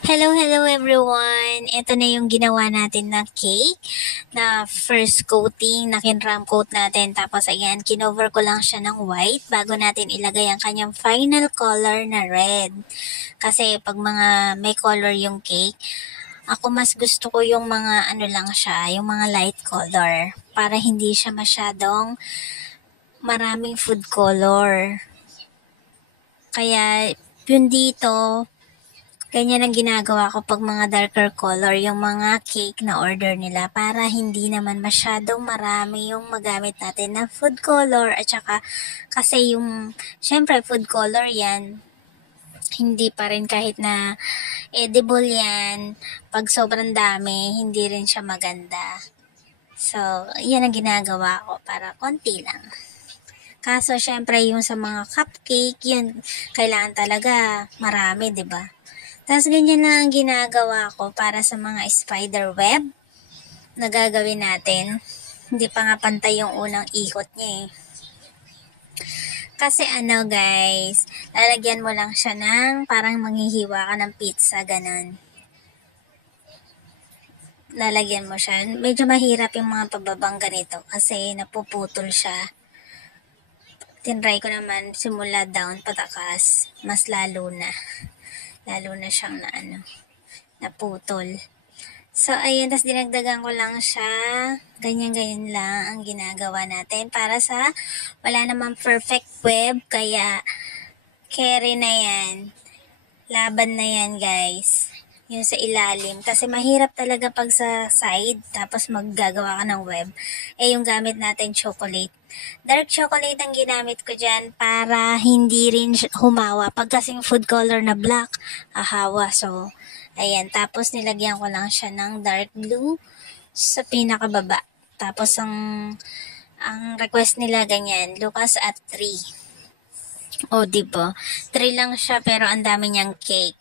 Hello everyone! Ito na yung ginawa natin na cake na first coating, na kinram coat natin. Tapos ayan, kinover ko lang siya ng white bago natin ilagay ang kanyang final color na red. Kasi pag mga may color yung cake, ako mas gusto ko yung mga ano lang siya, yung mga light color. Para hindi siya masyadong maraming food color. Kaya yun dito, ganyan ang ginagawa ko pag mga darker color, yung mga cake na order nila para hindi naman masyadong marami yung magamit natin na food color at saka kasi yung syempre food color yan, hindi pa rin kahit na edible yan, pag sobrang dami, hindi rin siya maganda. So, yan ang ginagawa ko para konti lang. Kaso syempre yung sa mga cupcake, yun kailangan talaga marami, 'di ba? Tapos ganyan lang ang ginagawa ko para sa mga spider web na gagawin natin. Hindi pa nga pantay yung unang ikot niya eh. Kasi ano guys, lalagyan mo lang siya ng parang manghihiwa ka ng pizza, ganun. Lalagyan mo siya. Medyo mahirap yung mga pababang ganito kasi napuputol siya. Tinry ko naman simula down patakas, mas lalo na. Lalo na siyang naputol. So, ayun, tas dinagdagan ko lang siya. Ganyan-ganyan lang ang ginagawa natin para sa wala namang perfect web, kaya carry na yan. Laban na yan, guys. Yung sa ilalim. Kasi mahirap talaga pag sa side, tapos maggagawa ka ng web. Yung gamit natin chocolate. Dark chocolate ang ginamit ko dyan para hindi rin humawa. Pag kasing food color na black, ahawa. So, ayan. Tapos nilagyan ko lang siya ng dark blue sa pinakababa. Tapos ang request nila ganyan, Lucas at 3. O, diba? 3 lang siya pero ang dami niyang cake.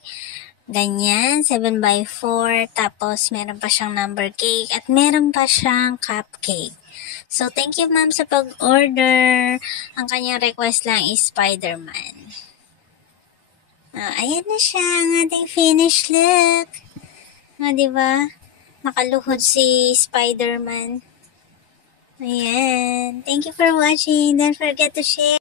Ganyan, 7x4, tapos meron pa siyang number cake, at meron pa siyang cupcake. So, thank you ma'am sa pag-order. Ang kanyang request lang is Spider-Man. Ayan na siya, ang ating finished look. Diba? Nakaluhod si Spider-Man. Ayan. Thank you for watching. Don't forget to share.